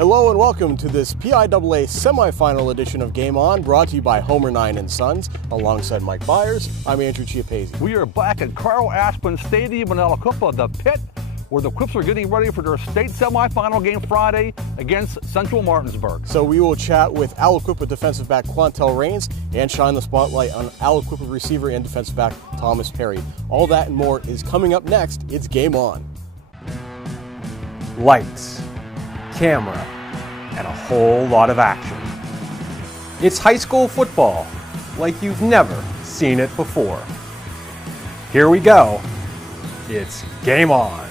Hello and welcome to this PIAA semifinal edition of Game On, brought to you by Homer 9 & Sons. Alongside Mike Bires, I'm Andrew Chiappazzi. We are back at Carl Aspen Stadium in Aliquippa, the pit, where the Quips are getting ready for their state semifinal game Friday against Central Martinsburg. So we will chat with Aliquippa defensive back Kwantel Raines and shine the spotlight on Aliquippa receiver and defensive back Thomas Perry. All that and more is coming up next. It's Game On. Lights, camera, and a whole lot of action. It's high school football like you've never seen it before. Here we go. It's Game On.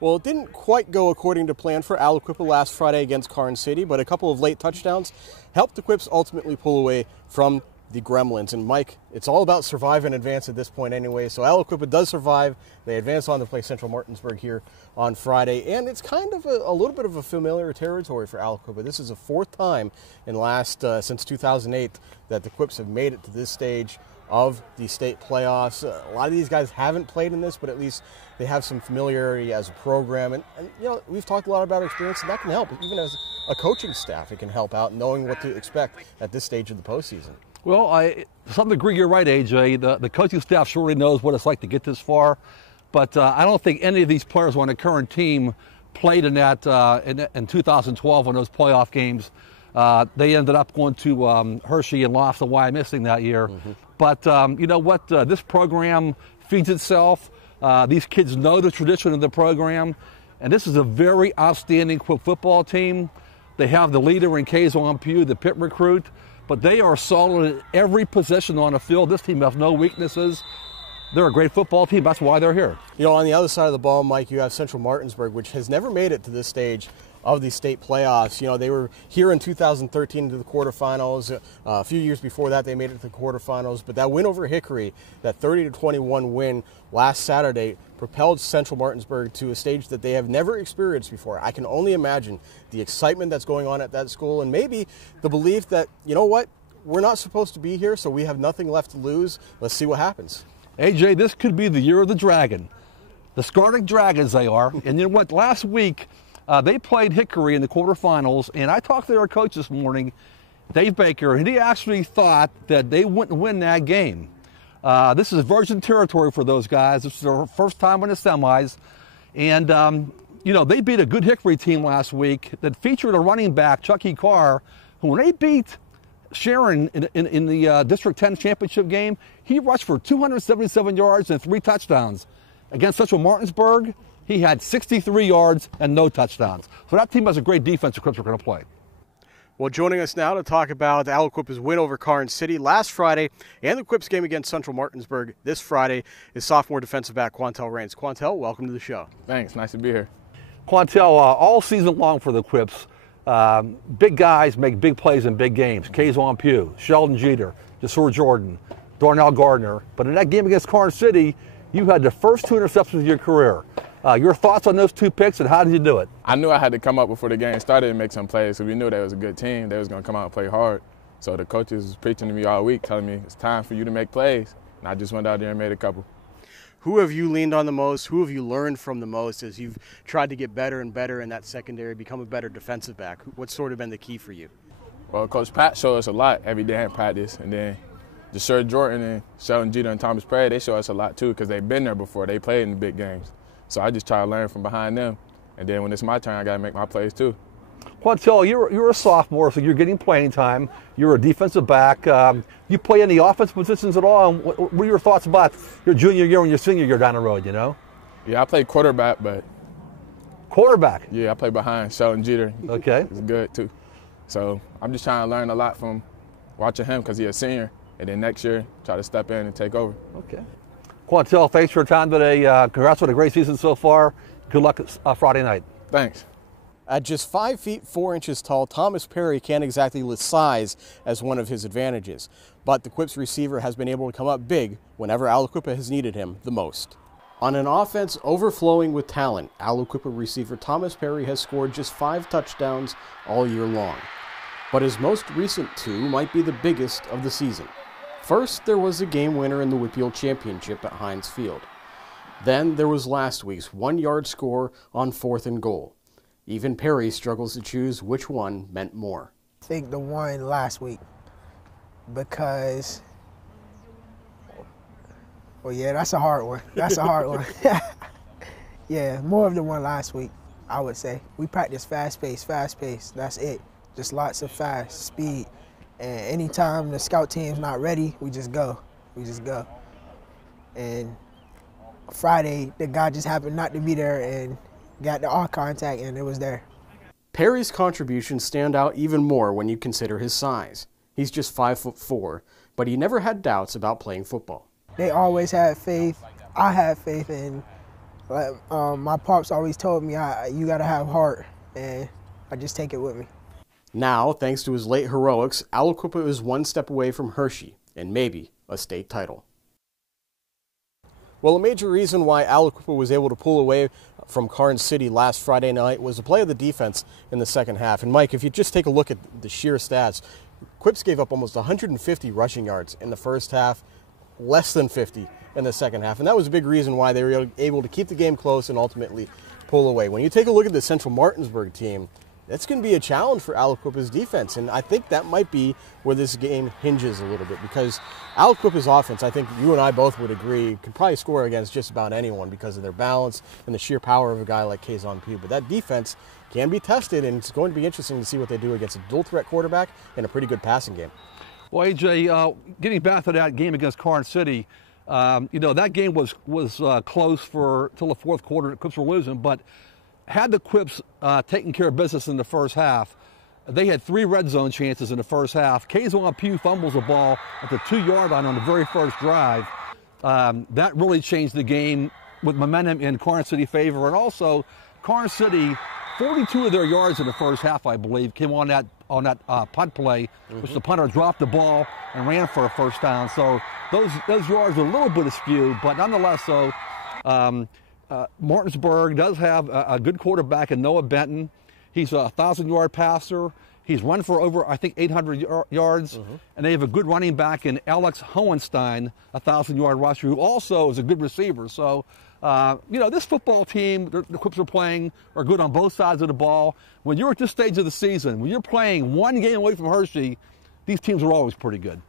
Well, it didn't quite go according to plan for Aliquippa last Friday against Karn City, but a couple of late touchdowns helped the Quips ultimately pull away from the Gremlins. And Mike, it's all about survive and advance at this point anyway. So Aliquippa does survive. They advance on to play Central Martinsburg here on Friday. And it's kind of a little bit of a familiar territory for Aliquippa. This is the fourth time in since 2008 that the Quips have made it to this stage of the state playoffs. A lot of these guys haven't played in this, but at least they have some familiarity as a program. And you know, we've talked a lot about experience, and that can help. Even as a coaching staff, it can help out knowing what to expect at this stage of the postseason. Well, to some degree, you're right, AJ. The coaching staff surely knows what it's like to get this far, but I don't think any of these players on the current team played in that in 2012 on those playoff games. They ended up going to Hershey and lost to Wyomissing that year. Mm-hmm. But you know what? This program feeds itself. These kids know the tradition of the program, and this is a very outstanding football team. They have the leader in Kwantrell Squanto, the pit recruit, but they are solid at every position on the field. This team has no weaknesses. They're a great football team. That's why they're here. You know, on the other side of the ball, Mike, you have Central Martinsburg, which has never made it to this stage of the state playoffs. You know, they were here in 2013 to the quarterfinals. A few years before that, they made it to the quarterfinals. But that win over Hickory, that 30-21 win last Saturday, propelled Central Martinsburg to a stage that they have never experienced before. I can only imagine the excitement that's going on at that school, and maybe the belief that, you know what, we're not supposed to be here, so we have nothing left to lose. Let's see what happens. AJ, this could be the year of the dragon. The Scarlet Dragons they are. And you know what, last week, they played Hickory in the quarterfinals, and I talked to their coach this morning, Dave Baker, and he actually thought that they wouldn't win that game. This is virgin territory for those guys. This is their first time in the semis. And, you know, they beat a good Hickory team last week that featured a running back, Chucky Carr, who when they beat Sharon in the District 10 championship game, he rushed for 277 yards and 3 touchdowns. Against Central Martinsburg, he had 63 yards and no touchdowns. So that team has a great defense the Quips are going to play. Well, joining us now to talk about Aliquippa's win over Karn City last Friday and the Quips game against Central Martinsburg this Friday is sophomore defensive back Kwantel Raines. Quantel, welcome to the show. Thanks. Nice to be here. Quantel, all season long for the Quips, big guys make big plays in big games. Kwantrell Squanto, Sheldon Jeter, Jasur Jordan, Darnell Gardner. But in that game against Karn City, you had the first 2 interceptions of your career. Your thoughts on those 2 picks, and how did you do it? I knew I had to come up before the game started and make some plays, so we knew they was a good team. They was going to come out and play hard. So the coaches was preaching to me all week, telling me it's time for you to make plays. And I just went out there and made a couple. Who have you leaned on the most? Who have you learned from the most as you've tried to get better and better in that secondary, become a better defensive back? What's sort of been the key for you? Well, Coach Pat showed us a lot every day in practice. And then Jasur Jordan and Sheldon Jeter and Thomas Perry, they show us a lot too because they've been there before. They played in the big games. So I just try to learn from behind them. And then when it's my turn, I got to make my plays too. Quantel, you're a sophomore, so you're getting playing time. You're a defensive back. You play any offensive positions at all? And what are your thoughts about your junior year and your senior year down the road, you know? Yeah, I play quarterback, but... Quarterback? Yeah, I play behind Sheldon Jeter. Okay. He's good too. So I'm just trying to learn a lot from watching him because he's a senior. And then next year, try to step in and take over. Okay. Quantel, thanks for your time today. Congrats on a great season so far. Good luck Friday night. Thanks. At just 5 feet 4 inches tall, Thomas Perry can't exactly list size as one of his advantages. But the Quips receiver has been able to come up big whenever Aliquippa has needed him the most. On an offense overflowing with talent, Aliquippa receiver Thomas Perry has scored just 5 touchdowns all year long. But his most recent 2 might be the biggest of the season. First, there was a game winner in the Whitfield Championship at Heinz Field. Then there was last week's 1-yard score on 4th and goal. Even Perry struggles to choose which one meant more. I think the one last week, because, well, yeah, that's a hard one. That's a hard one. Yeah, more of the one last week, I would say. We practice fast pace. That's it. Just lots of fast speed. And anytime the scout team's not ready, we just go. And Friday, the guy just happened not to be there and got the eye contact, and it was there. Perry's contributions stand out even more when you consider his size. He's just 5'4", but he never had doubts about playing football. They always had faith. I had faith, and my pops always told me, you got to have heart, and I just take it with me. Now, thanks to his late heroics, Aliquippa is one step away from Hershey and maybe a state title. Well, a major reason why Aliquippa was able to pull away from Karnes City last Friday night was the play of the defense in the second half. And Mike, if you just take a look at the sheer stats, Quips gave up almost 150 rushing yards in the first half, less than 50 in the second half. And that was a big reason why they were able to keep the game close and ultimately pull away. When you take a look at the Central Martinsburg team, that's going to be a challenge for Aliquippa's defense, and I think that might be where this game hinges a little bit, because Aliquippa's offense, I think you and I both would agree, could probably score against just about anyone because of their balance and the sheer power of a guy like Kazon Pugh. But that defense can be tested, and it's going to be interesting to see what they do against a dual-threat quarterback and a pretty good passing game. Well, AJ, getting back to that game against Karnes City, that game was close till the fourth quarter. The Quips were losing, but had the Quips taken care of business in the first half, they had 3 red zone chances in the first half. Kazon Pugh fumbles the ball at the 2-yard line on the very first drive. That really changed the game with momentum in Karnes City favor. And also, Karnes City, 42 of their yards in the first half, I believe, came on that punt play, which the punter dropped the ball and ran for a first down. So those yards are a little bit askew, but nonetheless, so Martinsburg does have a good quarterback in Noah Benton. He's a 1,000-yard passer. He's run for over, I think, 800 yards. And they have a good running back in Alex Hohenstein, a 1,000-yard rusher, who also is a good receiver. So, this football team, the Quips are playing, are good on both sides of the ball. When you're at this stage of the season, when you're playing one game away from Hershey, these teams are always pretty good.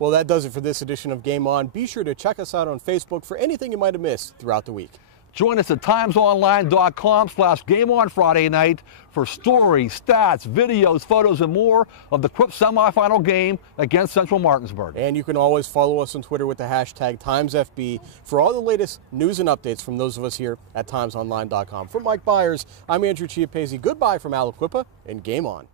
Well, that does it for this edition of Game On. Be sure to check us out on Facebook for anything you might have missed throughout the week. Join us at timesonline.com/Game On Friday night for stories, stats, videos, photos, and more of the Quips semifinal game against Central Martinsburg. And you can always follow us on Twitter with the hashtag TimesFB for all the latest news and updates from those of us here at timesonline.com. For Mike Bires, I'm Andrew Chiappazzi. Goodbye from Aliquippa, and Game On.